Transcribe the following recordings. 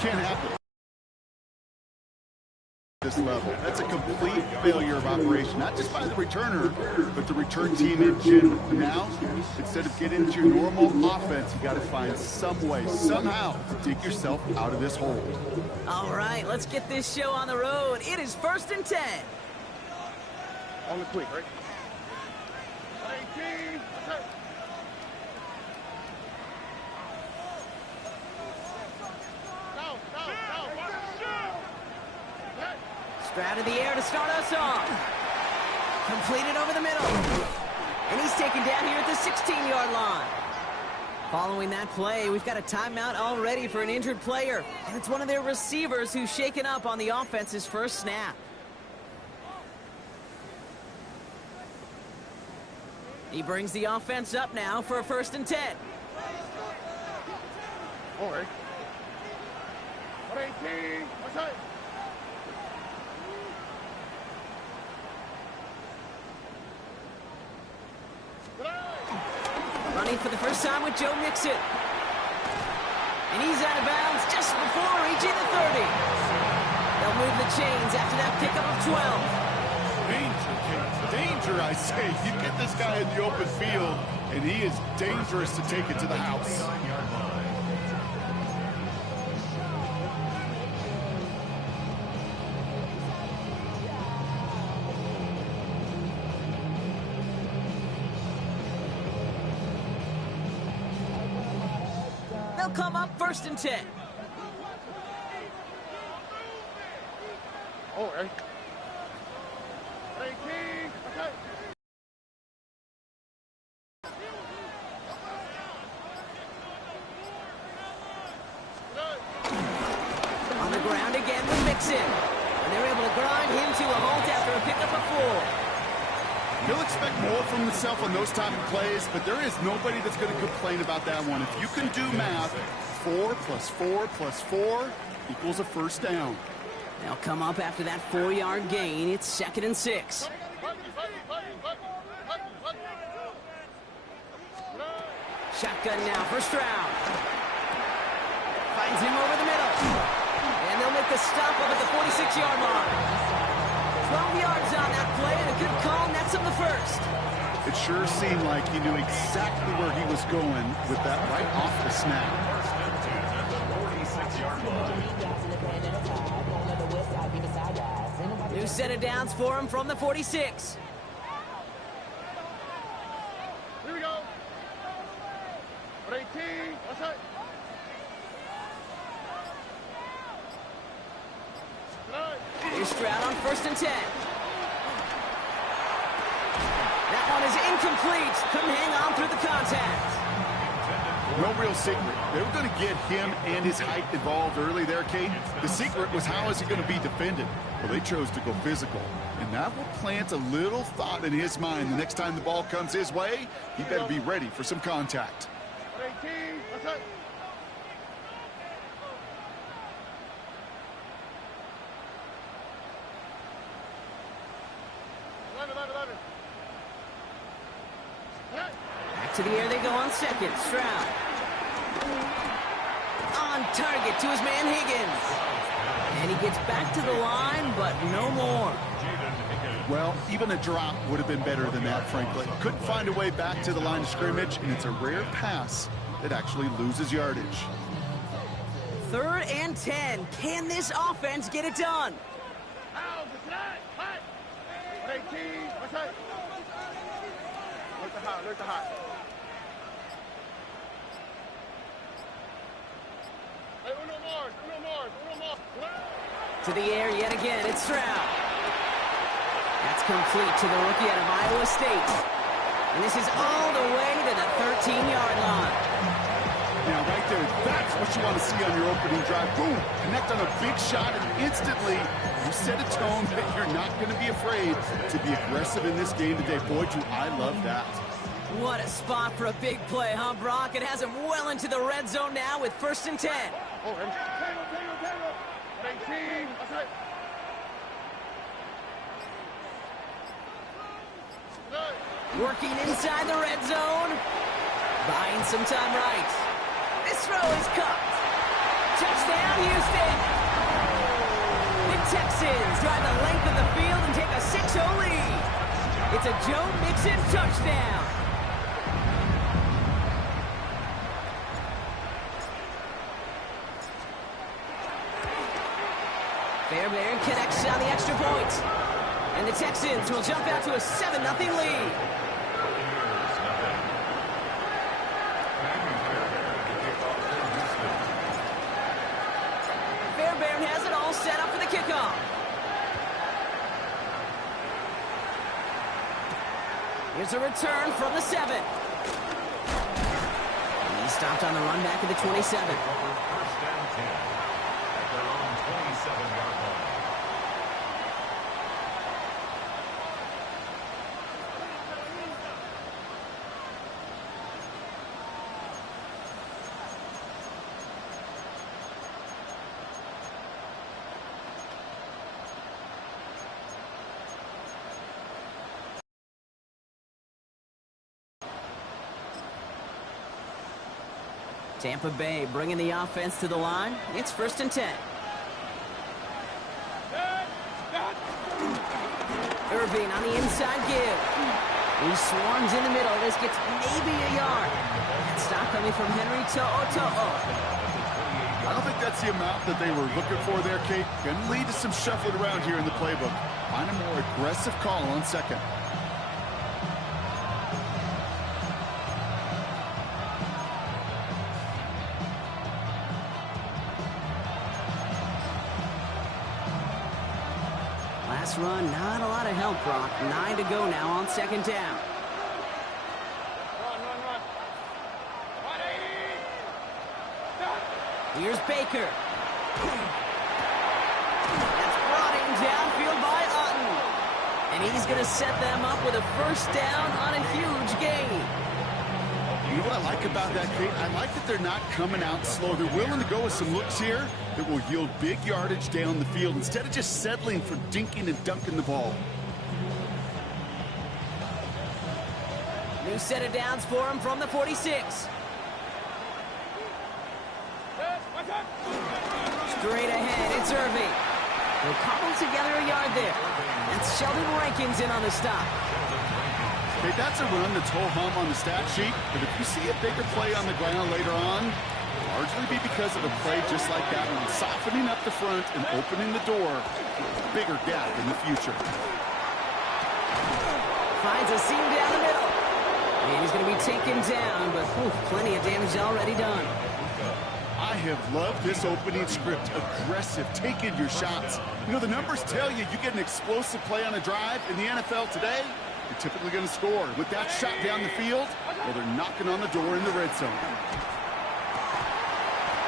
can't happen at this level. That's a complete failure of operation, not just by the returner, but the return team in general. Now, instead of getting into your normal offense, you got to find some way, somehow, to dig yourself out of this hole. All right, let's get this show on the road. It is 1st and 10. On the quick, right? Stroud in the air to start us off. Completed over the middle. And he's taken down here at the 16-yard line. Following that play, we've got a timeout already for an injured player. And it's one of their receivers who's shaken up on the offense's first snap. He brings the offense up now for a 1st and 10. All right. 118. What's that? Running for the first time with Joe Mixon. And he's out of bounds just before reaching the 30. They'll move the chains after that pickup of 12. Danger, Kate. Danger, I say. You get this guy in the open field, and he is dangerous to take it to the house. They'll come up 1st and 10. All right. 18. Okay. On the ground again with Mixon. And they're able to grind him to a halt after a pickup of 4. He'll expect more from himself on those type of plays, but there is nobody that's going to complain about that one. If you can do math, 4 plus 4 plus 4 equals a first down. They'll come up after that 4-yard gain. It's 2nd and 6. Shotgun now for Stroud. Finds him over the middle. And they'll make the stop up at the 46-yard line. 12 yards on that play, and a good call, nets him the first. It sure seemed like he knew exactly where he was going with that right off the snap. New set of downs for him from the 46. Here we go. 18. What's that? Here's Stroud on 1st and 10. That one is incomplete. Couldn't hang on through the contact. No real secret. They were going to get him and his height involved early there, Kate. The secret was how is he going to be defended? Well, they chose to go physical. And that will plant a little thought in his mind. The next time the ball comes his way, he better be ready for some contact. 18. What's that? Back to the air they go on 2nd. Stroud. On target to his man Higgins. And he gets back to the line, but no more. Well, even a drop would have been better than that, frankly. Couldn't find a way back to the line of scrimmage, and it's a rare pass that actually loses yardage. 3rd and 10. Can this offense get it done? 18. What's that? Look the hot. Look the hot. Hey, uno more. To the air yet again. It's Stroud. That's complete to the rookie out of Iowa State. And this is all the way to the 13-yard line. Now, right there, that's what you want to see on your opening drive. Boom! Connect on a big shot, and instantly you set a tone that you're not going to be afraid to be aggressive in this game today. Boy, do I love that. What a spot for a big play, huh, Brock? It has him well into the red zone now with 1st and 10. Oh, 18. What's that? Working inside the red zone. Buying some time right. This throw is caught. Touchdown, Houston. The Texans drive the length of the field and take a 6-0 lead. It's a Joe Mixon touchdown. Fairbairn connects on the extra point. And the Texans will jump out to a 7-0 lead. Fairbairn has it all set up for the kickoff. Here's a return from the 7. He stopped on the run back at the 27. First down 10 at their own 27-yard line. Tampa Bay bringing the offense to the line. It's 1st and 10. Irving on the inside give. He swarms in the middle. This gets maybe a yard. That stop coming from Henry To'o. I don't think that's the amount that they were looking for there, Kate. Going to lead to some shuffling around here in the playbook. Find a more aggressive call on 2nd. Last run, not a lot of help, Brock. 9 to go now on 2nd down. Run. Here's Baker. That's brought in downfield by Otton. And he's going to set them up with a 1st down on a huge gain. You know what I like about that, Kate? I like that they're not coming out slow. They're willing to go with some looks here that will yield big yardage down the field instead of just settling for dinking and dunking the ball. New set of downs for him from the 46. Straight ahead, it's Irving. They'll cobble together a yard there. That's Sheldon Rankins in on the stop. Okay, that's a run that's ho-hum on the stat sheet, but if you see a bigger play on the ground later on, it'll largely be because of a play just like that one, softening up the front and opening the door for a bigger gap in the future. Finds a seam down the middle. And he's going to be taken down, but plenty of damage already done. I have loved this opening script. Aggressive, taking your shots. You know, the numbers tell you get an explosive play on a drive in the NFL today, you're typically going to score. With that shot down the field, well, they're knocking on the door in the red zone.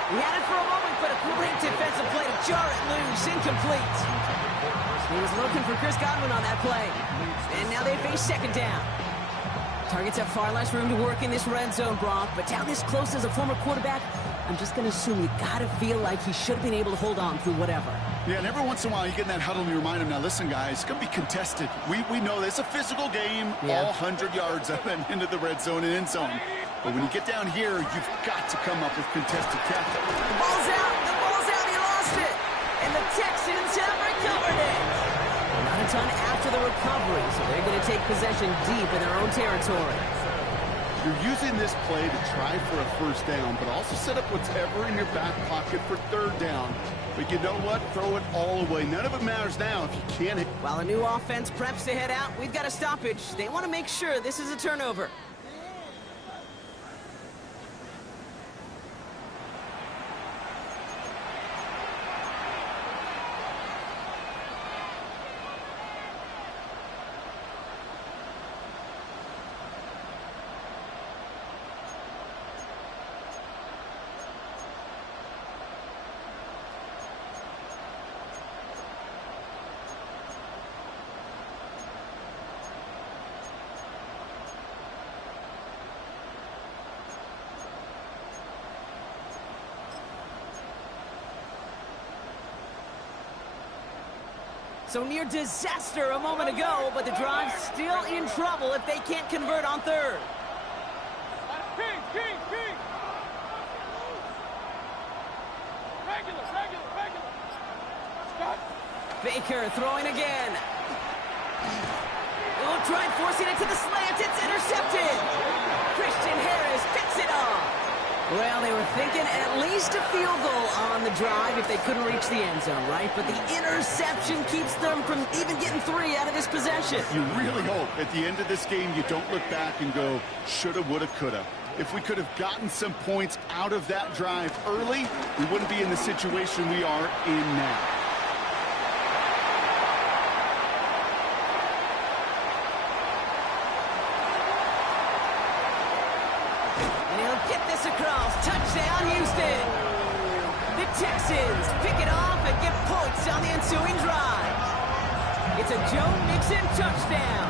He had it for a moment, but a great defensive play to jar it loose. Incomplete. He was looking for Chris Godwin on that play. And now they face 2nd down. Targets have far less room to work in this red zone, Brock, but down this close as a former quarterback, I'm just going to assume you got to feel like he should have been able to hold on through whatever. Yeah, and every once in a while you get in that huddle and you remind him, now listen, guys, it's going to be contested. We know this. It's a physical game, all 100 yards up and into the red zone and end zone. But when you get down here, you've got to come up with contested catch. The ball's out. The ball's out. He lost it. And the Texans have recovered it. Not a ton after the recovery, so they're going to take possession deep in their own territory. You're using this play to try for a 1st down, but also set up whatever in your back pocket for 3rd down. But you know what? Throw it all away. None of it matters now if you can't hit. While a new offense preps to head out, we've got a stoppage. They want to make sure this is a turnover. So near disaster a moment ago, but the drive's still in trouble if they can't convert on 3rd. Baker throwing again. Oh, trying forcing it to the slant. It's intercepted. Christian Harris picks it off. Well, they were thinking at least a field goal on the drive if they couldn't reach the end zone, right? But the interception keeps them from even getting 3 out of this possession. You really hope at the end of this game you don't look back and go, shoulda, woulda, coulda. If we could have gotten some points out of that drive early, we wouldn't be in the situation we are in now. Across. Touchdown, Houston. The Texans pick it off and get points on the ensuing drive. It's a Joe Mixon touchdown.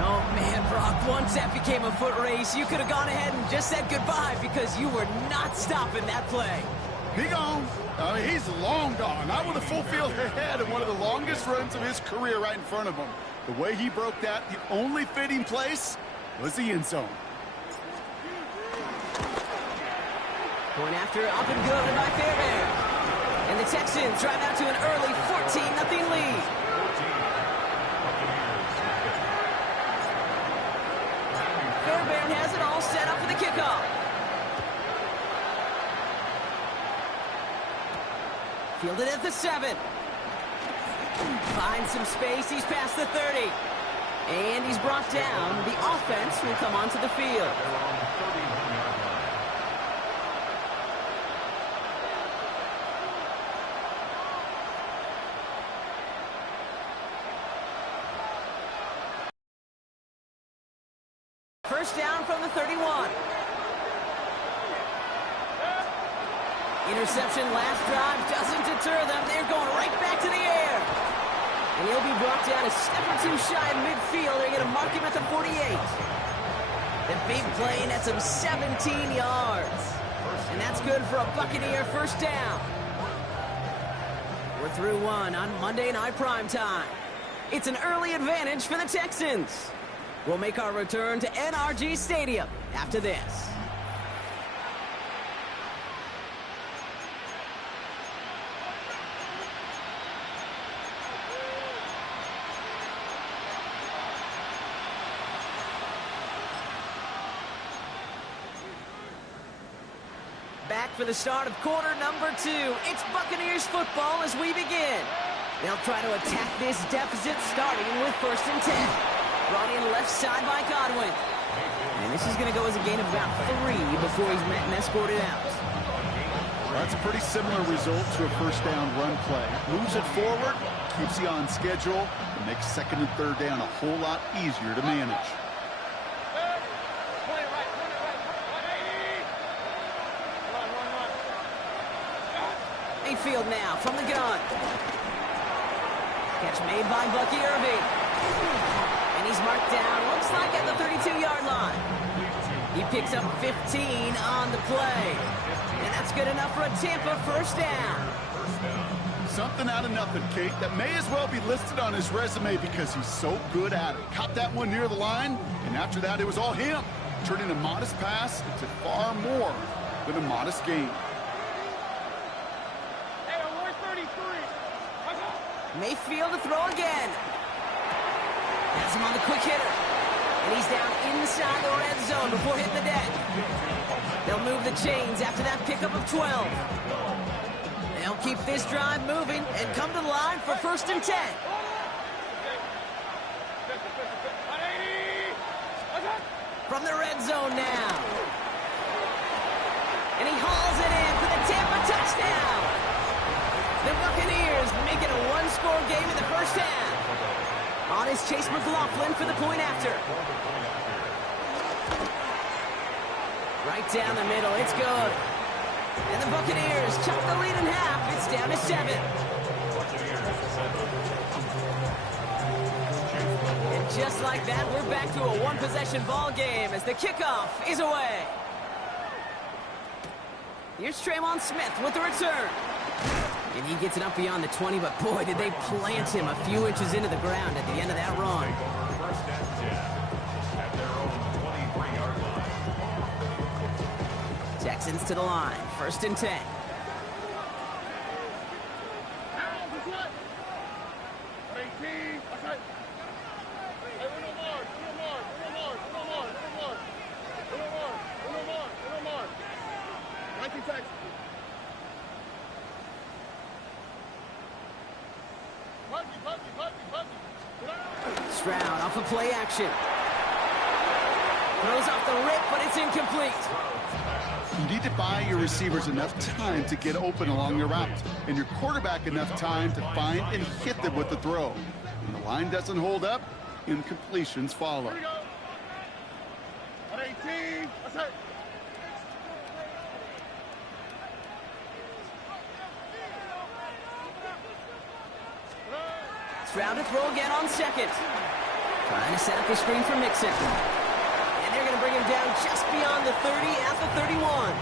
Oh, man, Brock, once that became a foot race, you could have gone ahead and just said goodbye because you were not stopping that play. He gone. I mean, he's long gone. Not with a full field ahead and one of the longest runs of his career right in front of him. The way he broke that, the only fitting place was the end zone. Point after, up and good by Fairbairn. And the Texans drive out to an early 14-0 lead. Fairbairn has it all set up for the kickoff. Fielded at the 7. Finds some space, he's past the 30. And he's brought down. The offense will come onto the field. First down from the 31. Interception last drive doesn't deter them. They're going right back to the air. And he'll be brought down a step or two shy of midfield. They're going to mark him at the 48. The big play, and that's some 17 yards. And that's good for a Buccaneer first down. We're through one on Monday Night Primetime. It's an early advantage for the Texans. We'll make our return to NRG Stadium after this. Back for the start of quarter number 2. It's Buccaneers football as we begin. They'll try to attack this deficit starting with 1st and 10. Brought in left side by Godwin. And this is going to go as a gain of about 3 before he's met and escorted out. That's a pretty similar result to a first down run play. Moves it forward, keeps you on schedule, and makes 2nd and 3rd down a whole lot easier to manage. Mayfield now from the gun. Catch made by Bucky Irving. And he's marked down, looks like at the 32-yard line. He picks up 15 on the play. And that's good enough for a Tampa first down. Something out of nothing, Kate, that may as well be listed on his resume because he's so good at it. Caught that one near the line, and after that it was all him, turning a modest pass into far more than a modest gain. Mayfield to throw again. Has him on the quick hitter. And he's down inside the red zone before hitting the deck. They'll move the chains after that pickup of 12. They'll keep this drive moving and come to the line for 1st and 10. From the red zone now. And he hauls it in for the Tampa touchdown. The Buccaneers make it a one-score game in the first half. On is Chase McLaughlin for the point after. Right down the middle, it's good. And the Buccaneers chop the lead in half. It's down to 7. And just like that, we're back to a one-possession ball game as the kickoff is away. Here's Traymon Smith with the return. And he gets it up beyond the 20, but boy, did they plant him a few inches into the ground at the end of that run. First and 10 at their own 23-yard line. Texans to the line. First and 10. Stroud off of play action. Throws off the rip, but it's incomplete. You need to buy your receivers enough time to get open along your route, and your quarterback enough time to find and hit them with the throw. When the line doesn't hold up, incompletions follow. Stroud to throw again on second. Trying to set up a screen for Mixon. And they're going to bring him down just beyond the 30 at the 31.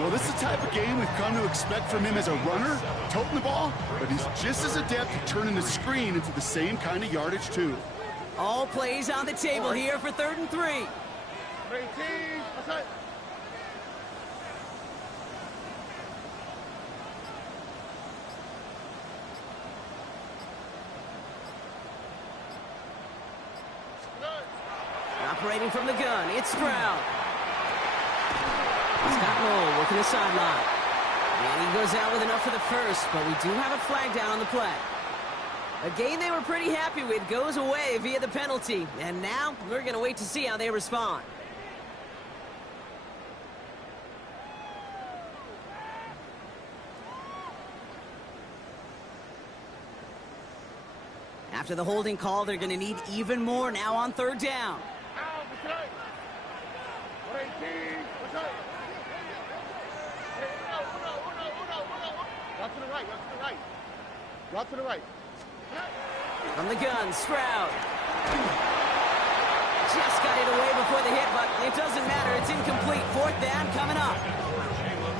Well, this is the type of game we've come to expect from him as a runner, toting the ball, but he's just as adept at turning the screen into the same kind of yardage, too. All plays on the table here for 3rd and 3. Operating from the gun, it's Stroud. Scott Roll working the sideline. And he goes out with enough for the first, but we do have a flag down on the play. A game they were pretty happy with goes away via the penalty. And now we're going to wait to see how they respond. After the holding call, they're going to need even more now on 3rd down. Drop to the right. From the gun, Stroud. Just got it away before the hit, but it doesn't matter. It's incomplete. 4th down coming up.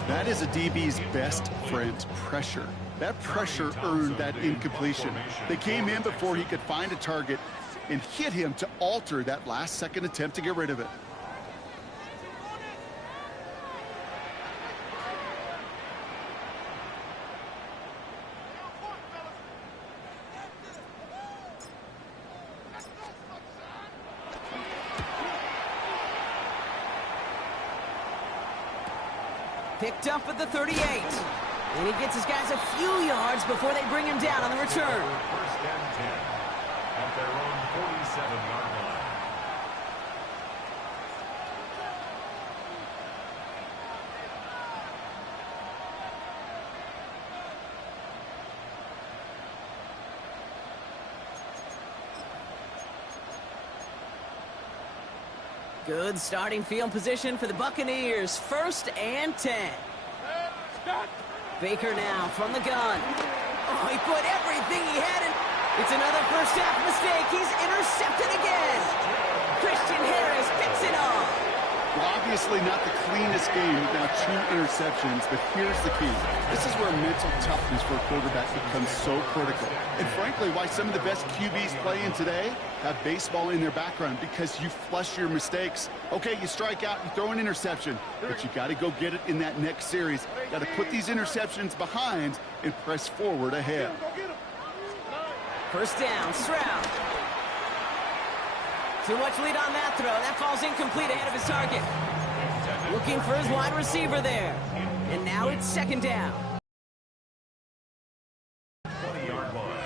That is a DB's best friend, pressure. That pressure earned that incompletion. They came in before he could find a target and hit him to alter that last-second attempt to get rid of it. Picked up at the 38. And he gets his guys a few yards before they bring him down on the return. 1st and 10 at their own 47-yard line. Good starting field position for the Buccaneers. 1st and 10. Baker now from the gun. Oh, he put everything he had in. It's another first half mistake. He's intercepted again. Christian Harris picks it off. Well, obviously not the cleanest game with now 2 interceptions, but here's the key. This is where mental toughness for a quarterback becomes so critical. And frankly, why some of the best QBs playing today have baseball in their background, because you flush your mistakes. Okay, you strike out, you throw an interception, but you got to go get it in that next series. Got to put these interceptions behind and press forward ahead. 1st down, Stroud. Too much lead on that throw. That falls incomplete ahead of his target. Looking for his wide receiver there. And now it's 2nd down. 20-yard line.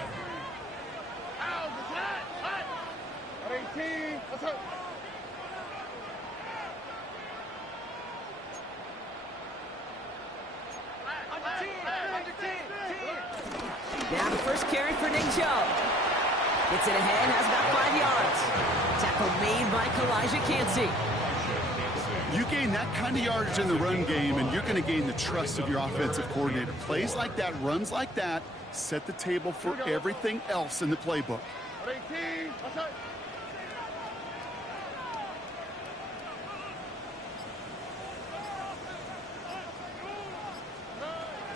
Now the first carry for Nick Chubb. Gets it ahead, has about 5 yards. Tackle made by Kalijah Kancey. You gain that kind of yardage in the run game, and you're going to gain the trust of your offensive coordinator. Plays like that, runs like that, set the table for everything else in the playbook.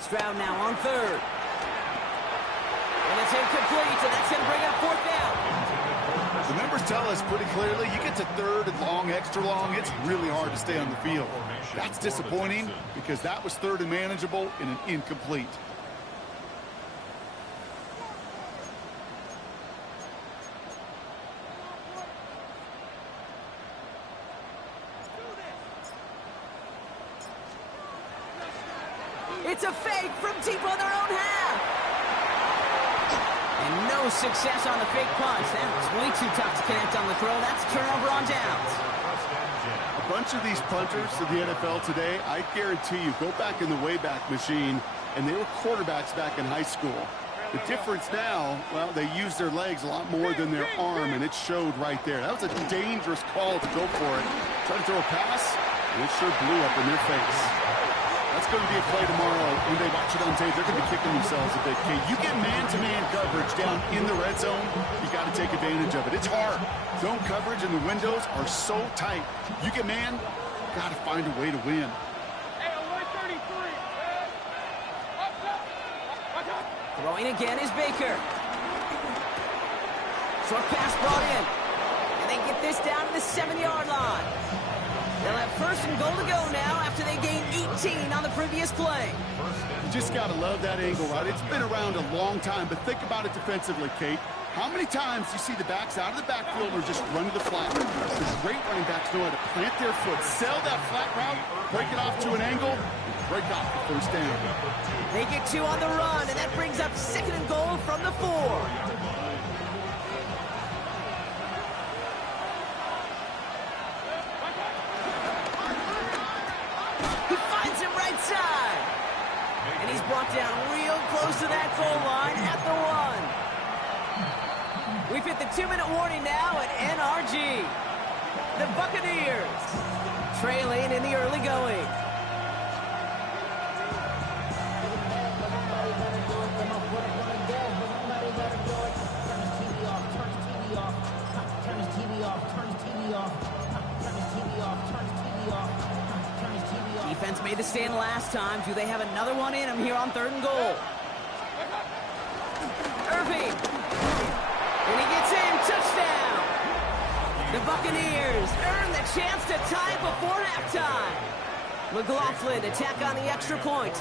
Stroud now on 3rd. And it's incomplete, and that's going to bring up 4th down. The numbers tell us pretty clearly, you get to third and long, extra long, it's really hard to stay on the field. That's disappointing because that was third and manageable in an incomplete. It's a fake from deep on their own half. And no success on the fake punch. That was way too tough to connect on the throw. That's a turnover on downs. A bunch of these punters to the NFL today, I guarantee you, go back in the Wayback Machine, and they were quarterbacks back in high school. The difference now, well, they use their legs a lot more than their arm, and it showed right there. That was a dangerous call to go for it. Try to throw a pass, and it sure blew up in their face. That's going to be a play tomorrow. When they watch it on tape, they're going to be kicking themselves a bit. Kate, you get man-to-man coverage down in the red zone, you got to take advantage of it. It's hard. Zone coverage and the windows are so tight. You get man, got to find a way to win. Throwing again is Baker. Short pass brought in. And they get this down to the 7-yard line. They'll have first and goal to go now after they gained 18 on the previous play. You just got to love that angle, right? It's been around a long time, but think about it defensively, Kate. How many times do you see the backs out of the backfield or just run to the flat? The great running backs know how to plant their foot, sell that flat route, break it off to an angle, and break off the first down. They get 2 on the run, and that brings up second and goal from the 4. And he's brought down real close to that goal line at the 1. We've hit the 2-minute warning now at NRG. The Buccaneers trailing in the early going. Defense made the stand last time. Do they have another one in them here on 3rd and goal? Irving. And he gets in. Touchdown. The Buccaneers earn the chance to tie it before halftime. McLaughlin attack on the extra point.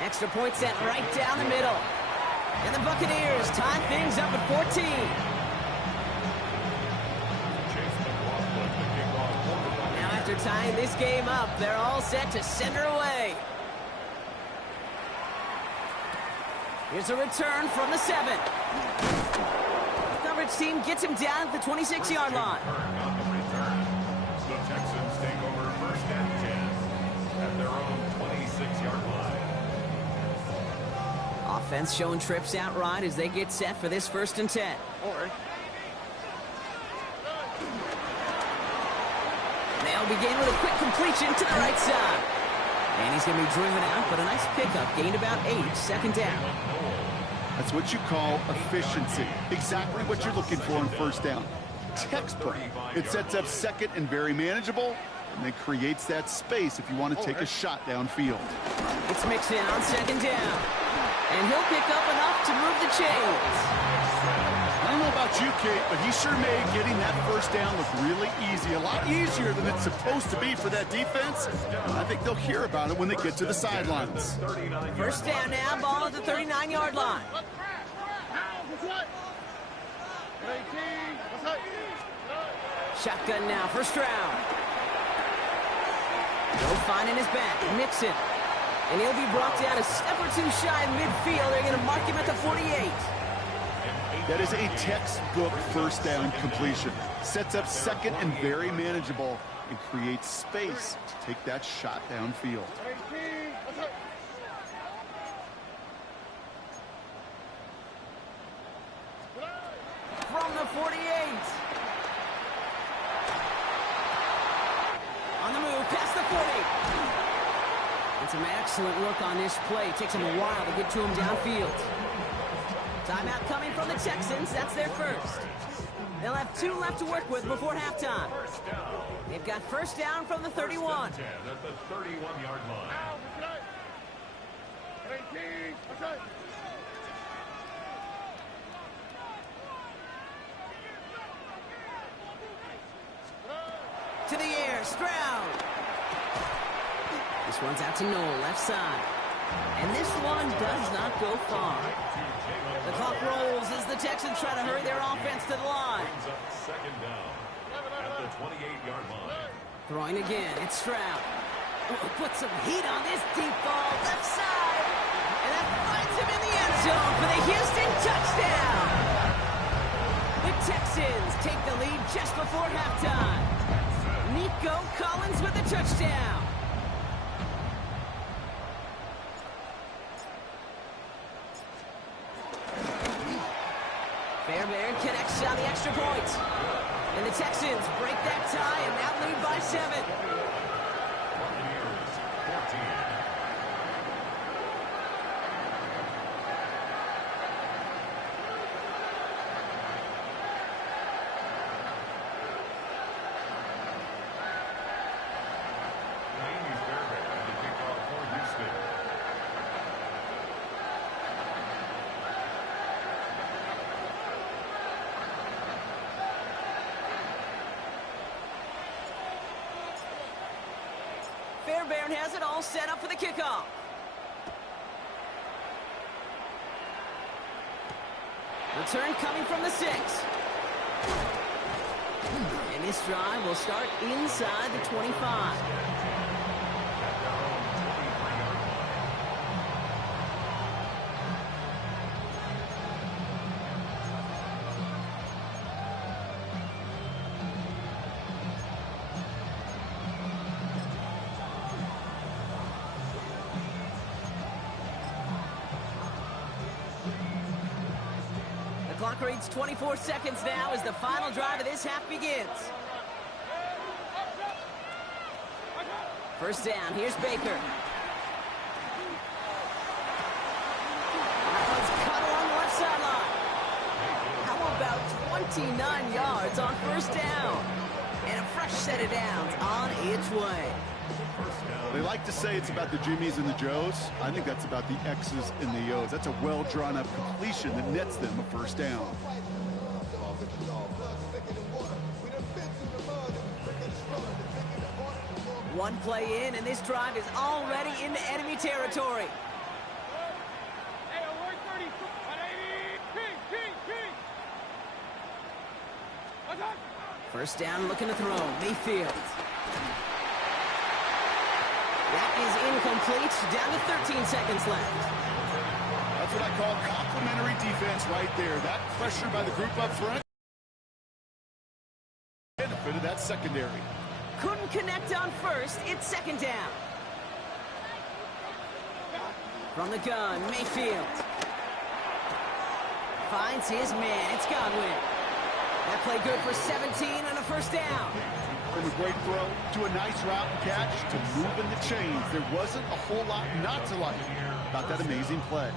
Extra point sent right down the middle. And the Buccaneers tie things up at 14. After tying this game up, they're all set to send her away. Here's a return from the 7. The coverage team gets him down at the 26-yard line. The Texans take over 1st and 10 at their own 26-yard line. Offense showing trips out right as they get set for this 1st and 10. They'll begin with a quick completion to the right side. And he's going to be driven out, but a nice pickup. Gained about 8, 2nd down. That's what you call efficiency. Exactly what you're looking for in 1st down. Textbook. It sets up 2nd and very manageable, and then creates that space if you want to take a shot downfield. It's Mixon on 2nd down. And he'll pick up enough to move the chains. I don't know about you, Kate, but he sure made getting that 1st down look really easy. A lot easier than it's supposed to be for that defense. And I think they'll hear about it when they get to the sidelines. 1st down now, ball at the 39-yard line. Shotgun now, 1st round. No finding his back, Mixon. And he'll be brought down a step or 2 shy in midfield. They're going to mark him at the 48. That is a textbook 1st down completion. Sets up 2nd and very manageable and creates space to take that shot downfield. From the 48. On the move, past the 40. And some excellent work on this play. It takes him a while to get to him downfield. Timeout coming from the Texans. That's their 1st. They'll have 2 left to work with before halftime. They've got 1st down from the 31. At the 31-yard line. To the air, Stroud. This one's out to Noel, left side. And this one does not go far. The clock rolls as the Texans try to hurry their offense to the line. Brings up second down at the 28-yard line. Throwing again, it's Stroud. Oh, put some heat on this deep ball, left side. And that finds him in the end zone for the Houston touchdown. The Texans take the lead just before halftime. Nico Collins with the touchdown. Fairbairn connects on the extra point. And the Texans break that tie and now lead by 7. Buccaneers, 14. Amy Fairbairn to kick off for Houston. Fairbairn has it all set up for the kickoff. Return coming from the 6. And this drive will start inside the 25. The clock reads 24 seconds now as the final drive of this half begins. First down, here's Baker. That one's cut along the left sideline. How about 29 yards on first down? And a fresh set of downs on its way. They like to say it's about the Jimmies and the Joes. I think that's about the X's and the O's. That's a well-drawn-up completion that nets them a first down. One play in, and this drive is already into enemy territory. First down, looking to throw. Mayfield. That is incomplete. Down to 13 seconds left. That's what I call complimentary defense right there. That pressure by the group up front benefited that secondary. Couldn't connect on first. It's second down. From the gun, Mayfield. Finds his man. It's Godwin. That play good for 17 and a first down. From a great throw to a nice route and catch to moving the chains. There wasn't a whole lot not to like about that amazing play.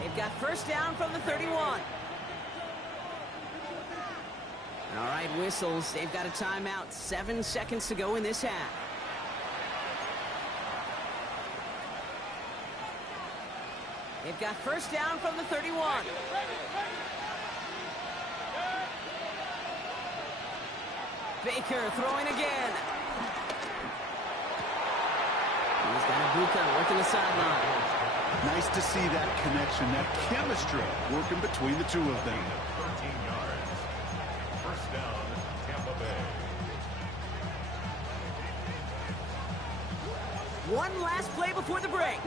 They've got first down from the 31. All right, whistles. They've got a timeout. 7 seconds to go in this half. They've got first down from the 31. Baker throwing again. He's got Ibuka working the sideline. Nice to see that connection, that chemistry working between the two of them. 13 yards. First down, Tampa Bay. One last play before the break.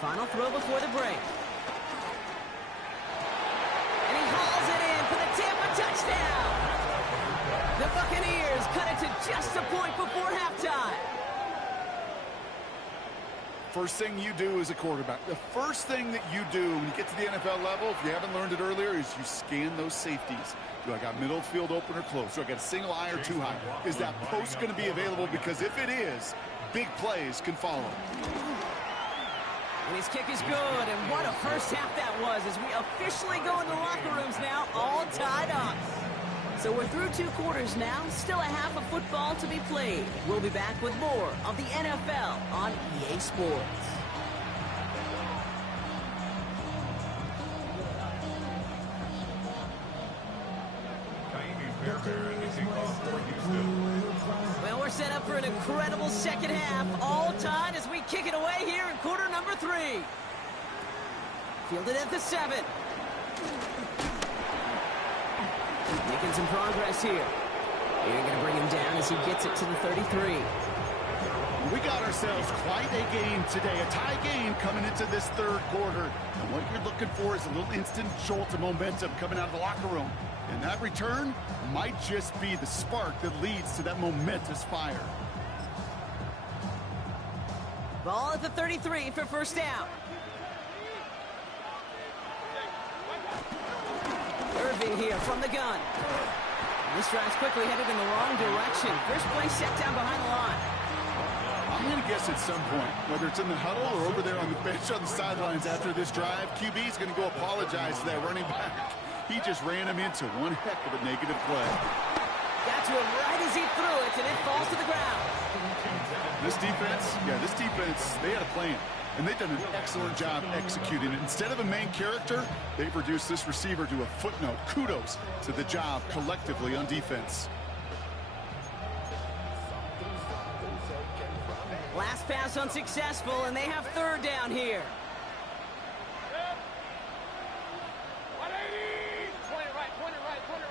Final throw before the break. And he hauls it in for the Tampa touchdown. The Buccaneers cut it to just a point before halftime. First thing you do as a quarterback, the first thing that you do when you get to the NFL level, if you haven't learned it earlier, is you scan those safeties. Do I got middle field open or close? Do I got a single eye or two high? Is that post going to be available? Because if it is, big plays can follow. And his kick is good, and what a first half that was as we officially go into the locker rooms now, all tied up. So we're through 2 quarters now, still a half of football to be played. We'll be back with more of the NFL on EA Sports. Well, we're set up for an incredible second half, all tied as we kick it away here in quarter number 3. Fielded at the 7. Making some progress here. They're going to bring him down as he gets it to the 33. We got ourselves quite a game today, a tie game coming into this third quarter. And what you're looking for is a little instant jolt of momentum coming out of the locker room. And that return might just be the spark that leads to that momentous fire. Ball at the 33 for first down. Irving here from the gun. This drive's quickly headed in the wrong direction. First play set down behind the line. I'm going to guess at some point, whether it's in the huddle or over there on the bench on the sidelines after this drive, QB's going to go apologize to that running back. He just ran him into one heck of a negative play. Got to him right as he threw it, and it falls to the ground. This defense, they had a plan. And they've done an excellent job executing it. Instead of a main character, they've reduced this receiver to a footnote. Kudos to the job collectively on defense. Last pass unsuccessful, and they have third down here. 180! 20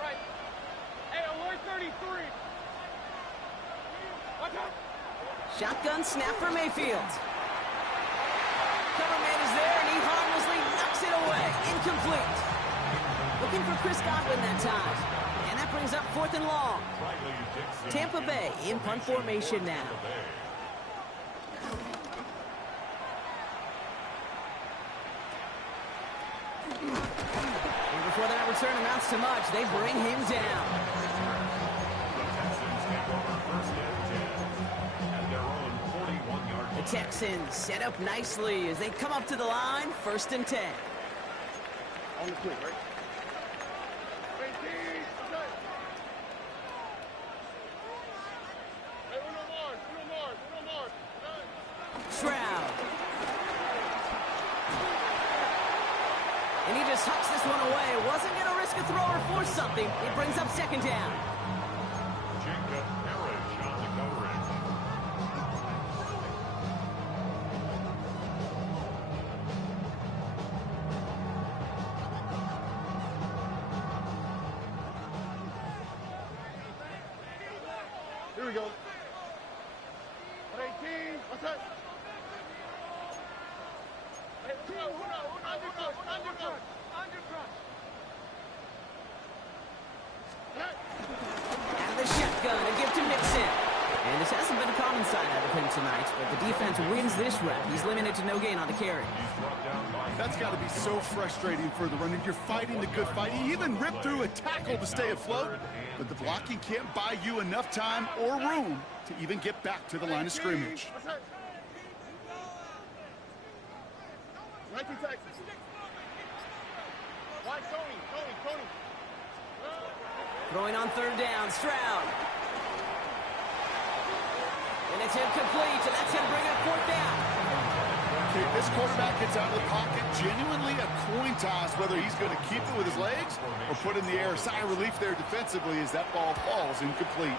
right. Hey, alert 33. Watch out. Shotgun snap for Mayfield. Cover man is there, and he harmlessly knocks it away. Incomplete. Looking for Chris Godwin that time. And that brings up 4th and long. Tampa Bay in punt formation now. And before that return amounts to much, they bring him down. The Texans set up nicely as they come up to the line, 1st and 10. On the quick, right? Stroud. And he just hucks this one away. Wasn't going to risk a throw or force something. It brings up 2nd down. Jacob Parrish on the coverage. Here we go. 118. What's that? Hey, undercut. Out of the shotgun, a gift to Mixon. And this hasn't been a common sign out of him tonight, but the defense wins this rep. He's limited to no gain on the carry. That's got to be so frustrating for the runner. You're fighting the good fight. He even ripped through a tackle to stay afloat, but the blocking can't buy you enough time or room to even get back to the line of scrimmage. What's that? 19 Texas. Why Tony? Throwing on 3rd down, Stroud. And it's incomplete, and that's going to bring up 4th down. Okay, this quarterback gets out of the pocket, genuinely a coin toss, whether he's going to keep it with his legs or put in the air. Sigh of relief there defensively as that ball falls incomplete.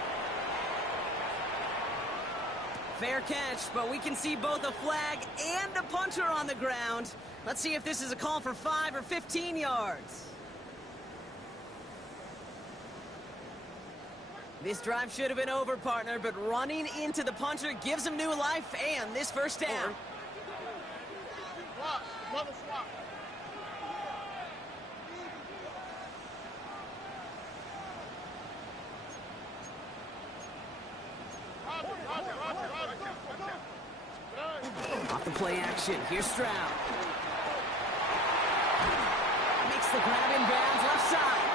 Fair catch, but we can see both a flag and a punter on the ground. Let's see if this is a call for 5 or 15 yards. This drive should have been over, partner, but running into the punter gives him new life and this 1st down. Swap. Mother swap. Off the play action, here's Stroud. Makes the grab in bounds, left side.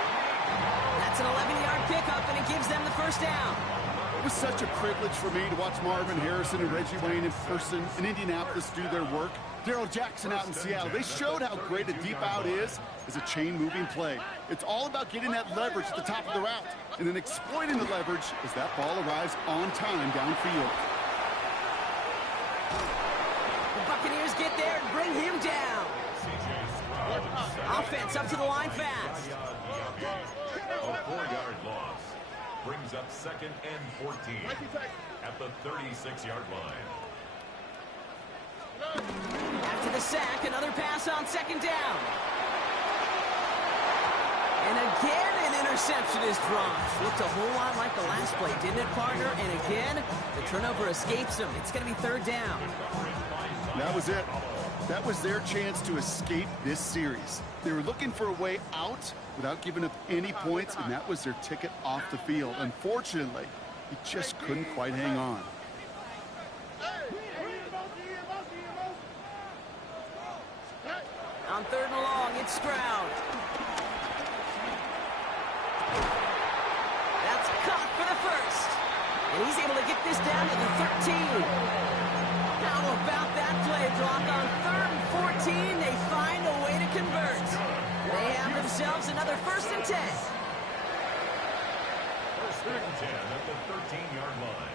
That's an 11-yard pickup, and it gives them the 1st down. It was such a privilege for me to watch Marvin Harrison and Reggie Wayne in person in Indianapolis do their work. Darrell Jackson out in Seattle, they showed how great a deep out is as a chain-moving play. It's all about getting that leverage at the top of the route and then exploiting the leverage as that ball arrives on time downfield. The Buccaneers get there and bring him down. Offense up to the line fast. A 4-yard loss brings up 2nd and 14 at the 36-yard line. After the sack, another pass on 2nd down. And again, an interception is dropped. Looked a whole lot like the last play, didn't it, partner? And again, the turnover escapes them. It's going to be 3rd down. That was it. That was their chance to escape this series. They were looking for a way out without giving up any points, and that was their ticket off the field. Unfortunately, he just couldn't quite hang on. On 3rd and long, it's Stroud. That's caught for the first. And he's able to get this down to the 13. How about that play, Brock? On 3rd and 14, they find a way to convert. They have themselves another 1st and 10. 1st and 10 at the 13-yard line.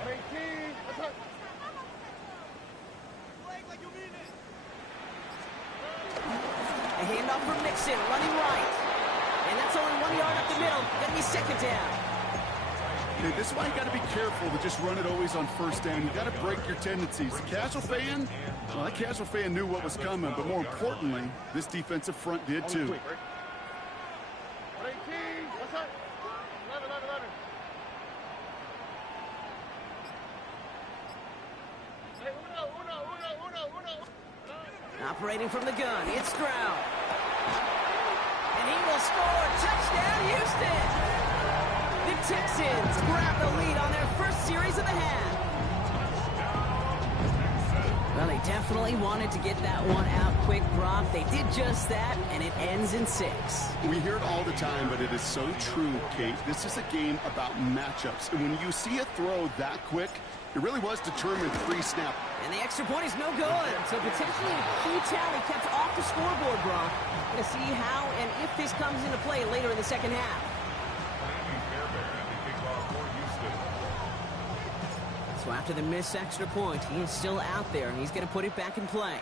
A handoff from Mixon, running right. And that's only 1 yard up the middle. Gonna be 2nd down. Okay, this is why you got to be careful to just run it always on 1st down. You got to break your tendencies. The casual fan, well, that casual fan knew what was coming, but more importantly, this defensive front did too. Operating from the gun, it's Stroud. And he will score. Touchdown, Houston! The Texans grab the lead on their 1st series of the half. Well, they definitely wanted to get that one out quick, Brock. They did just that, and it ends in 6. We hear it all the time, but it is so true, Kate. This is a game about matchups. And when you see a throw that quick, it really was determined pre-snap. And the extra point is no good. So potentially a key tally kept off the scoreboard, Brock. Going to see how and if this comes into play later in the 2nd half. So after the missed extra point, he is still out there, and he's going to put it back in play.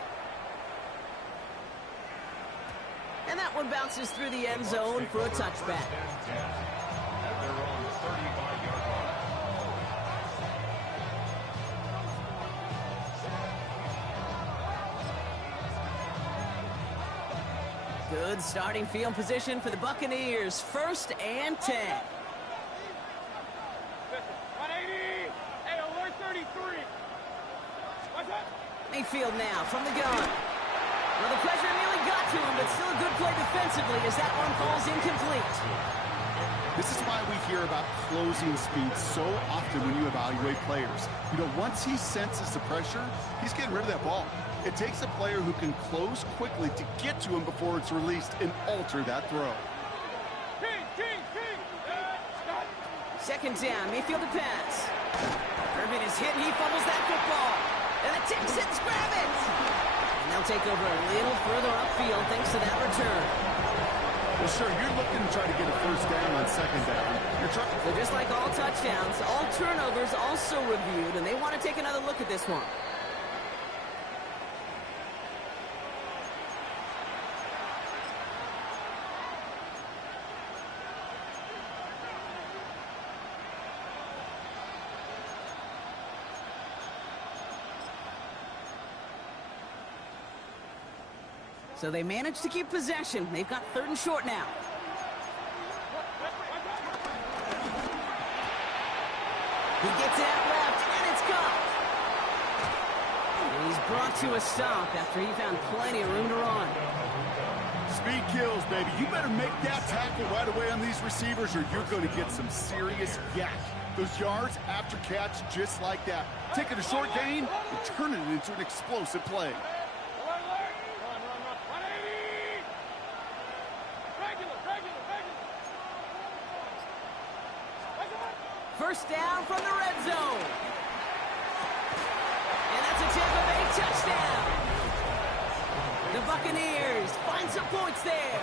And that one bounces through the end zone for a touchback. Good starting field position for the Buccaneers. 1st and 10. Mayfield now from the gun. Well, the pressure nearly got to him, but still a good play defensively as that one falls incomplete. This is why we hear about closing speed so often when you evaluate players. You know, once he senses the pressure, he's getting rid of that ball. It takes a player who can close quickly to get to him before it's released and alter that throw. 2nd down, Mayfield to pass. Irvin is hit, and he fumbles that football. And the Texans grab it. And they'll take over a little further upfield thanks to that return. Well, sure, you're looking to try to get a 1st down on 2nd down. So just like all touchdowns, all turnovers also reviewed, and they want to take another look at this one. So they managed to keep possession. They've got 3rd and short now. He gets it out left, and it's caught. And he's brought to a stop after he found plenty of room to run. Speed kills, baby. You better make that tackle right away on these receivers or you're going to get some serious yak. Those yards after catch just like that. Taking a short gain and turning it into an explosive play. First down from the red zone. And that's a Tampa Bay touchdown. Buccaneers find some points there.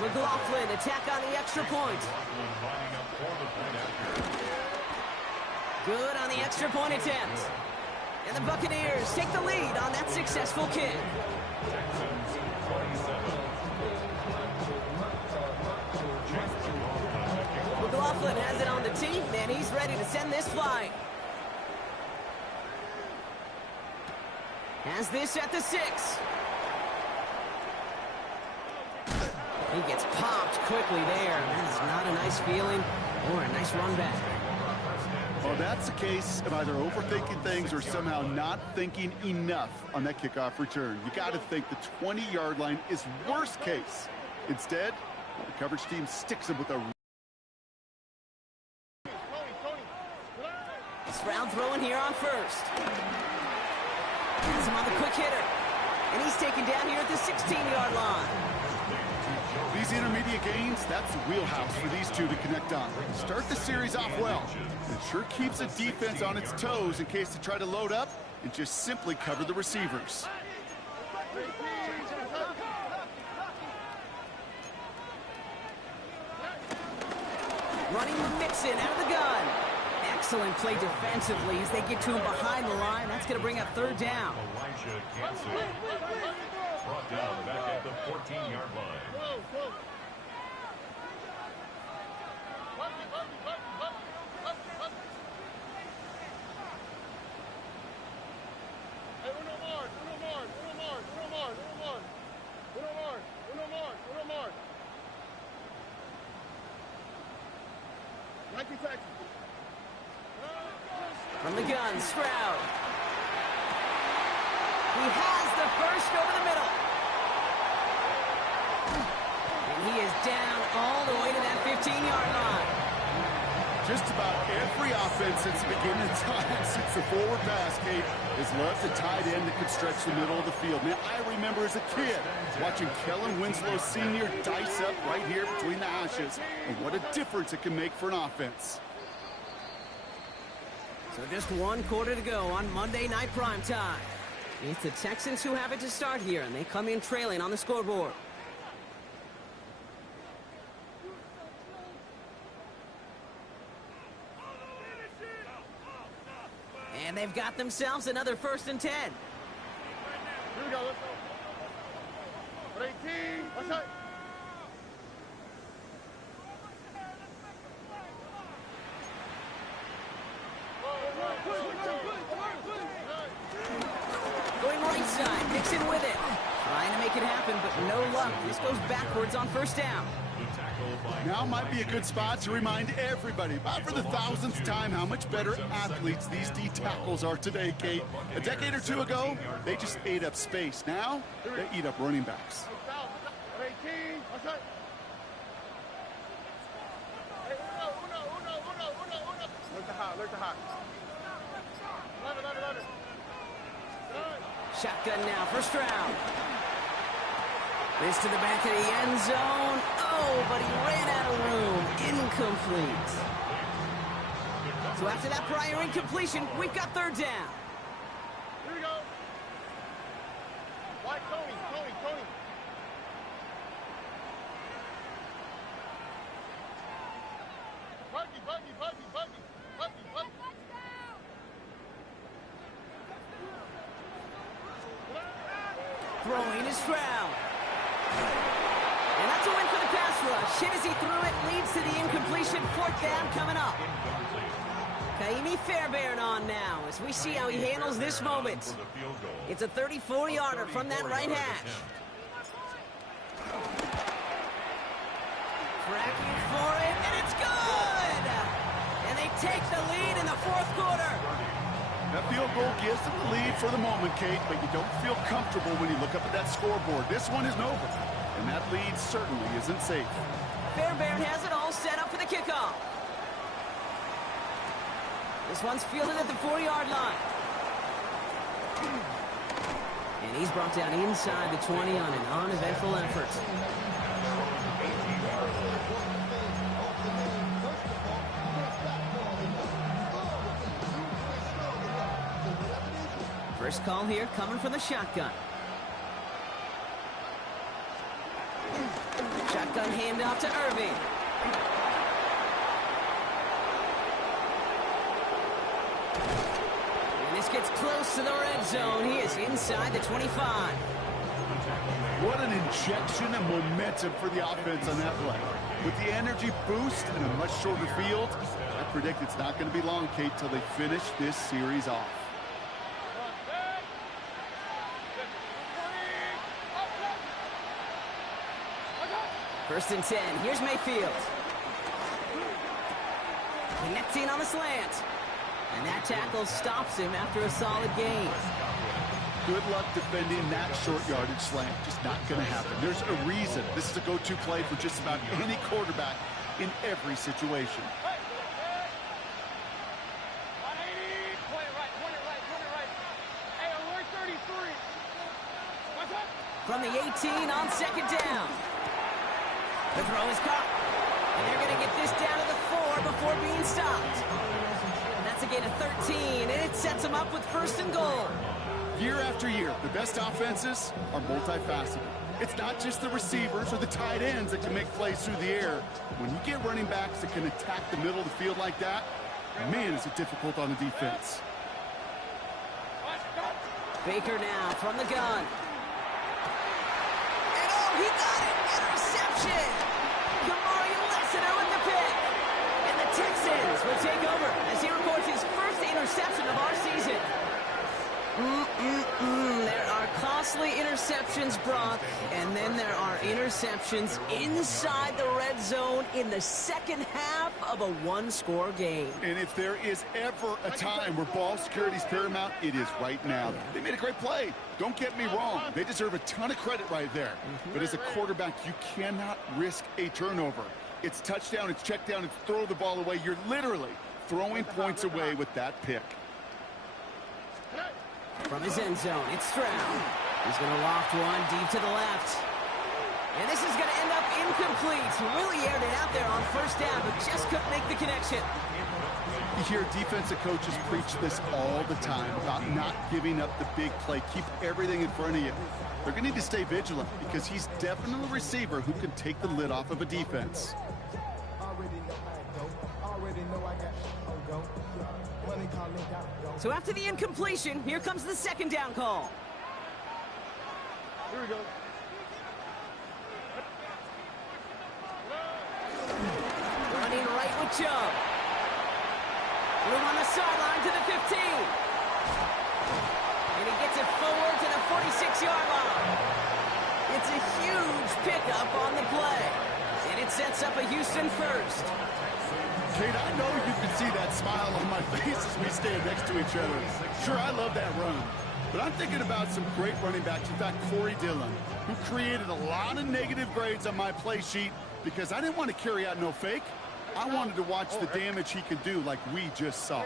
McLaughlin attack on the extra point. Good on the extra point attempt. And the Buccaneers take the lead on that successful kick. McLaughlin has it on the tee, and he's ready to send this flying. Has this at the 6. He gets popped quickly there. That is not a nice feeling or a nice run back. Well, that's the case of either overthinking things or somehow not thinking enough on that kickoff return. You got to think the 20-yard line is worst case. Instead, the coverage team sticks him with a... Stroud throwing here on first. Has him on the quick hitter. And he's taken down here at the 16-yard line. These intermediate gains, that's the wheelhouse for these two to connect on. Start the series off well. It sure keeps the defense on its toes in case they try to load up and just simply cover the receivers. Running the Mixon out of the gun. Excellent play defensively as they get to him behind the line. That's going to bring up third down. Elijah Cancel brought down back at the 14-yard line. From the gun, Stroud. He has the first over the middle. And he is down all the way to that 15-yard line. Just about every offense since the beginning of time, since the forward pass, Kate, has loved a tight end that could stretch the middle of the field. Man, I remember as a kid watching Kellen Winslow Sr. dice up right here between the hashes, and what a difference it can make for an offense. So just 1 quarter to go on Monday Night Primetime. It's the Texans who have it to start here, and they come in trailing on the scoreboard. And they've got themselves another 1st and 10. Here we go, let's go. 18, watch out. Going right side, Mixon with it. Trying to make it happen, but no luck. This goes backwards on 1st down. Now might be a good spot to remind everybody, about for the 1000th time, how much better athletes these D tackles are today, Kate. A decade or two ago, they just ate up space. Now, they eat up running backs. 18, watch out. Look the hot. Ladder. Shotgun now for Stroud. This to the back of the end zone. Oh, but he ran out of room. Incomplete. So after that prior incompletion, we've got 3rd down. Here we go. White Tony. Buggy. Throwing is Stroud. And that's a win for the pass rush. Hit as he threw it, leads to the incompletion. 4th down coming up. Kaimi Fairbairn on now as we see how he handles this moment. It's a 34-yarder from that right hash. Tracking for it, and it's good! And they take the lead in the 4th quarter. That field goal gives them the lead for the moment, Kate, but you don't feel comfortable when you look up at that scoreboard. This one isn't over, and that lead certainly isn't safe. Fairbairn has it all set up for the kickoff. This one's fielded at the 4-yard line. And he's brought down inside the 20 on an uneventful effort. First call here coming from the shotgun. Shotgun handoff to Irving. And this gets close to the red zone. He is inside the 25. What an injection of momentum for the offense on that play. With the energy boost and a much shorter field, I predict it's not going to be long, Kate, till they finish this series off. First and 10. Here's Mayfield. Connecting on the slant. And that tackle stops him after a solid gain. Good luck defending that short yardage slant. Just not going to happen. There's a reason this is a go-to play for just about any quarterback in every situation. From the 18 on second down. The throw is caught. And they're going to get this down to the 4 before being stopped. And that's a gain of 13, and it sets them up with first and goal. Year after year, the best offenses are multifaceted. It's not just the receivers or the tight ends that can make plays through the air. When you get running backs that can attack the middle of the field like that, man, is it difficult on the defense. Baker now from the gun. And oh, he got it! Interception! Kamari Lessener with the pick. And the Texans will take over as he records his first interception of our season. There are costly interceptions, Brock, and then there are interceptions inside the red zone in the second half of a one-score game. And if there is ever a time where ball security is paramount, it is right now. They made a great play. Don't get me wrong. They deserve a ton of credit right there. But as a quarterback, you cannot risk a turnover. It's touchdown, it's check down, it's throw the ball away. You're literally throwing points away with that pick. From his end zone, it's Stroud. He's going to loft one deep to the left. And this is going to end up incomplete. He really aired it out there on first down, but just couldn't make the connection. You hear defensive coaches preach this all the time about not giving up the big play. Keep everything in front of you. They're going to need to stay vigilant because he's definitely a receiver who can take the lid off of a defense. So after the incompletion, here comes the second down call. Here we go. Running right with Chubb. Room on the sideline to the 15. And he gets it forward to the 46-yard line. It's a huge pickup on the play. And it sets up a Houston first. Kate, I know you can see that smile on my face as we stand next to each other. Sure, I love that run. But I'm thinking about some great running backs. In fact, Corey Dillon, who created a lot of negative grades on my play sheet because I didn't want to carry out no fake. I wanted to watch the damage he could do like we just saw.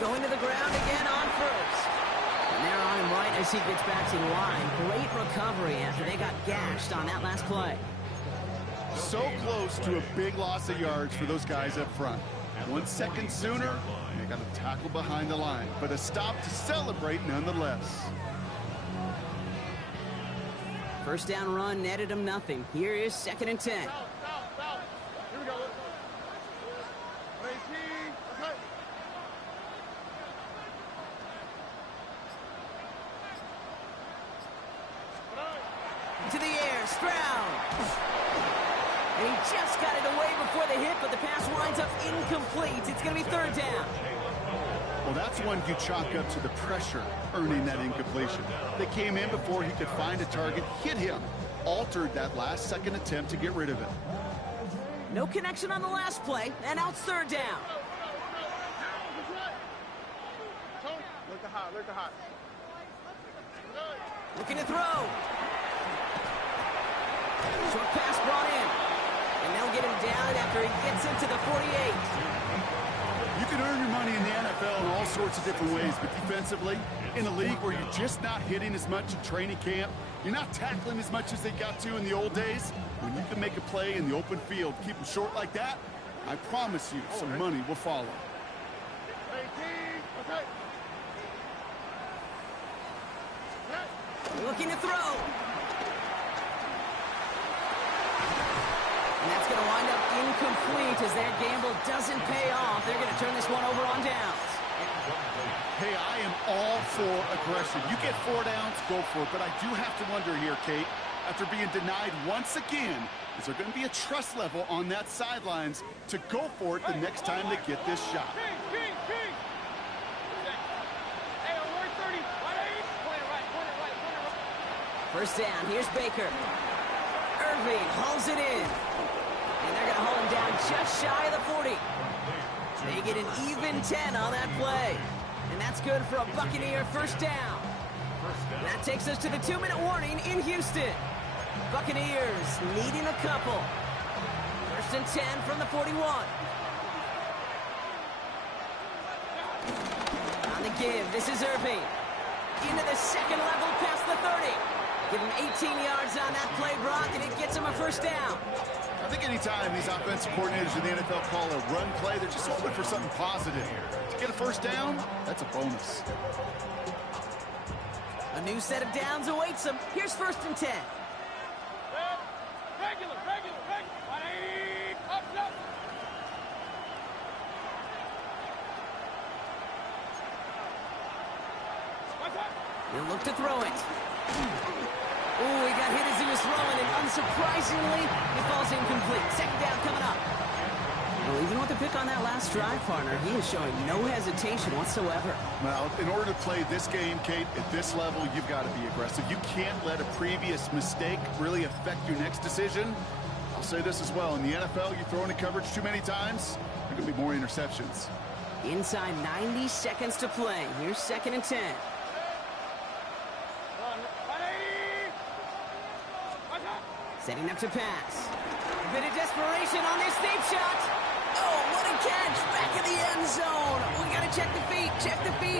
Going to the ground again on first. And they're on him right as he gets back to the line. Great recovery after they got gashed on that last play. So close to a big loss of yards for those guys up front. 1 second sooner, they got a tackle behind the line. But a stop to celebrate nonetheless. First down run netted him nothing. Here is second and 10. Here we go. 18. Okay. To the air, Stroud. And he just got it away before the hit, but the pass winds up incomplete. It's going to be third down. Well, that's one you chalk up to the pressure earning that incompletion. They came in before he could find a target, hit him, altered that last second attempt to get rid of it. No connection on the last play, and now it's third down. Look at hot, look at hot. Looking to throw. Short pass brought in. And they'll get him down after he gets into the 48. You can earn your money in the NFL in all sorts of different ways, but defensively, in a league where you're just not hitting as much in training camp, you're not tackling as much as they got to in the old days, when you can make a play in the open field, keep them short like that, I promise you some money will follow. 18. Okay. Looking to throw. And that's going to wind up incomplete as that gamble doesn't pay off. They're going to turn this one over on downs. Hey, I am all for aggression. You get 4 downs, go for it. But I do have to wonder here, Kate, after being denied once again, is there going to be a trust level on that sidelines to go for it the next time they get this shot? First down, here's Baker. Irving hauls it in. And they're going to hold him down just shy of the 40. They get an even 10 on that play. And that's good for a Buccaneer first down. And that takes us to the 2-minute warning in Houston. Buccaneers needing a couple. First and 10 from the 41. On the give, this is Irving. Into the second level past the 30. Give him 18 yards on that play, Brock, and it gets him a first down. I think anytime these offensive coordinators in the NFL call a run play, they're just hoping for something positive. To get a first down, that's a bonus. A new set of downs awaits him. Here's first and 10. Regular. Up. He'll look to throw it. Ooh, he got hit as he was throwing, and unsurprisingly, it falls incomplete. Second down coming up. Well, even with the pick on that last drive, partner, he is showing no hesitation whatsoever. Well, in order to play this game, Kate, at this level, you've got to be aggressive. You can't let a previous mistake really affect your next decision. I'll say this as well. In the NFL, you throw into coverage too many times, there are going to be more interceptions. Inside 90 seconds to play. Here's second and 10. Setting up to pass. A bit of desperation on this deep shot. Oh, what a catch. Back in the end zone. We got to check the feet.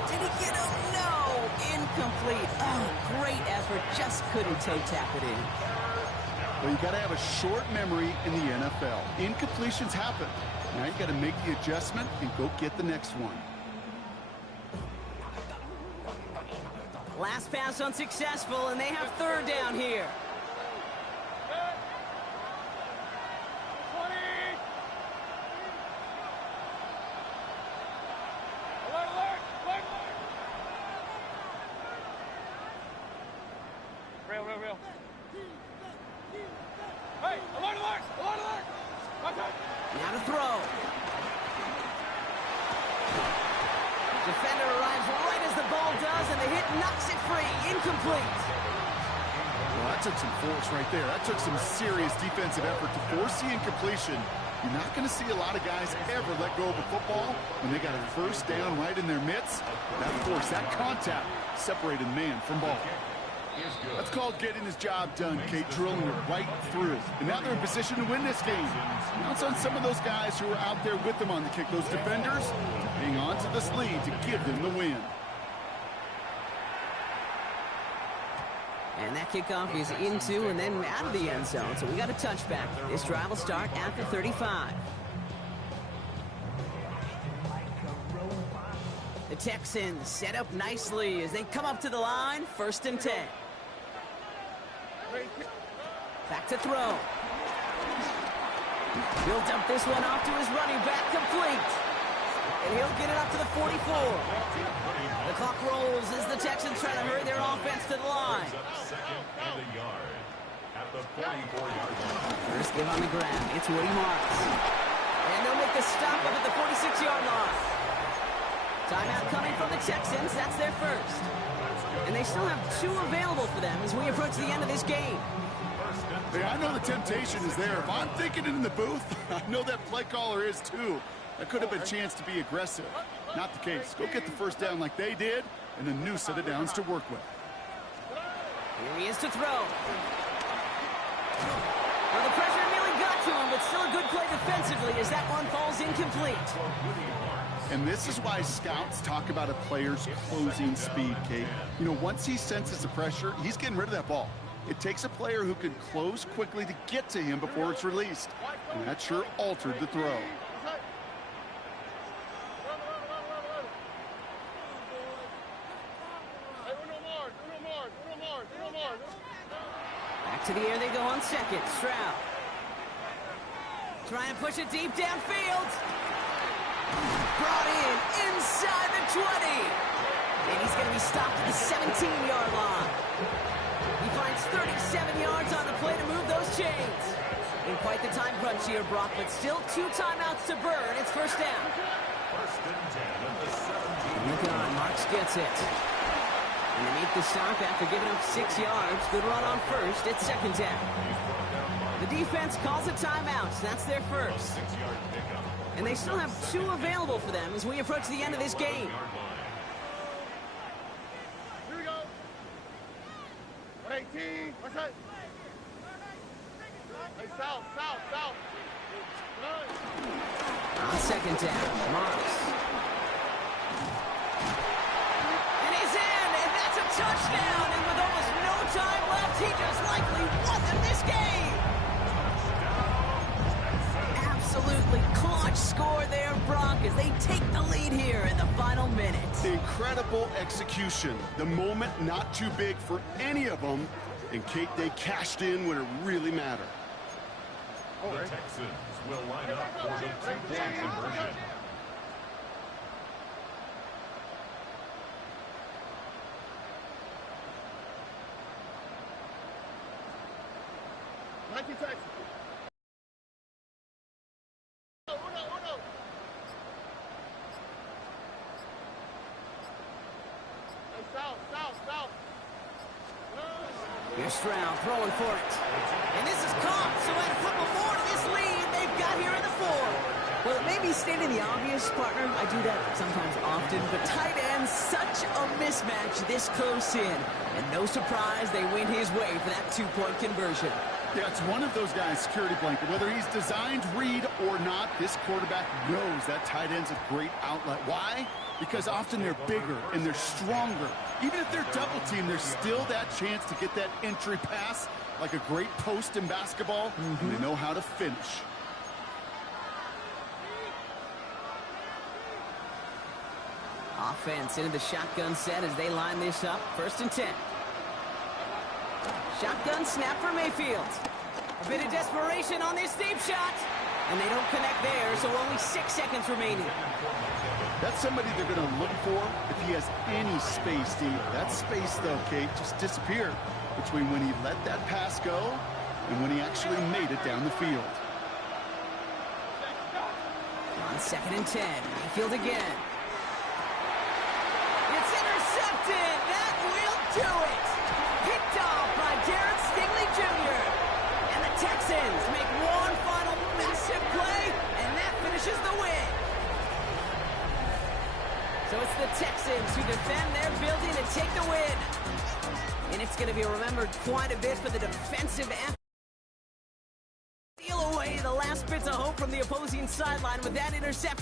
Did he get him? No. Incomplete. Oh, great effort. Just couldn't toe tap it in. Well, you got to have a short memory in the NFL. Incompletions happen. Now you got to make the adjustment and go get the next one. Last pass unsuccessful, and they have third down here. Real. Hey, alert! Now to throw. Defender arrives right as the ball does, and the hit knocks it free. Incomplete. Well, that took some force right there. That took some serious defensive effort to force the incompletion. You're not going to see a lot of guys ever let go of a football when they got a first down right in their midst. That force, that contact, separated man from ball. That's called getting his job done, Kate, drilling it right through. And now they're in position to win this game. Now it's on some of those guys who are out there with them on the kick, those defenders, to hang on to this lead to give them the win. And that kickoff is into and then out of the end zone. So we got a touchback. This drive will start at the 35. The Texans set up nicely as they come up to the line. First and 10. Back to throw. He'll dump this one off to his running back, complete. And he'll get it up to the 44. The clock rolls as the Texans try to hurry their offense to the line. Second and a yard at the 44-yard line. First give on the ground. It's Woody Marks. And they'll make the stop up at the 46-yard line. Timeout coming from the Texans. That's their first. And they still have 2 available for them as we approach the end of this game. Hey, I know the temptation is there. If I'm thinking it in the booth, I know that play caller is too. That could have been a chance to be aggressive. Not the case. Go get the first down like they did, and a new set of downs to work with. Here he is to throw. Well, the pressure nearly got to him, but still a good play defensively as that one falls incomplete. And this is why scouts talk about a player's closing speed, Kate. You know, once he senses the pressure, he's getting rid of that ball. It takes a player who can close quickly to get to him before it's released. And that sure altered the throw. To the air they go on second. Stroud. Trying to push it deep downfield. Brought in inside the 20. And he's going to be stopped at the 17-yard line. He finds 37 yards on the play to move those chains. In quite the time crunch here, Brock, but still 2 timeouts to burn. It's first down. First and 10 at the 17. Look on, Marks gets it. And they make the stop after giving up 6 yards. Good run on first. It's second down. The defense calls a timeout. That's their first. 6-yard pickup. And they still have 2 available for them as we approach the end of this game. Here we go. 118. What's that? Hey, south. On second down, Marks. And he's in, and that's a touchdown. And with almost no time left, he just likely won them this game. Absolutely clutch score there, Brock, as they take the lead here in the final minute. Incredible execution. The moment not too big for any of them. And Kate, they cashed in when it really mattered. The Texans will line up for the 2-point conversion. Texans. Uno. Hey, south. Here's Stroud throwing for it. And this is caught, so add a couple more to this lead they've got here in the 4. Well, it may be stating the obvious, partner. I do that sometimes often, but tight end, such a mismatch this close in. And no surprise, they win his way for that 2-point conversion. Yeah, it's one of those guys, security blanket. Whether he's designed read or not, this quarterback knows that tight end's a great outlet. Why? Because often they're bigger and they're stronger. Even if they're double teamed, there's still that chance to get that entry pass like a great post in basketball, and they know how to finish. Offense into the shotgun set as they line this up. First and 10. Shotgun snap for Mayfield. A bit of desperation on this deep shot. And they don't connect there, so only 6 seconds remaining. That's somebody they're going to look for if he has any space deep. That space, though, Kate, just disappeared between when he let that pass go and when he actually made it down the field. On second and 10, Mayfield again. It's intercepted. That will do it. Picked off by Derek Stingley Jr. And the Texans make one final massive play, and that finishes the win. So it's the Texans who defend their building and take the win. And it's going to be remembered quite a bit for the defensive effort. Steal away the last bits of hope from the opposing sideline with that interception.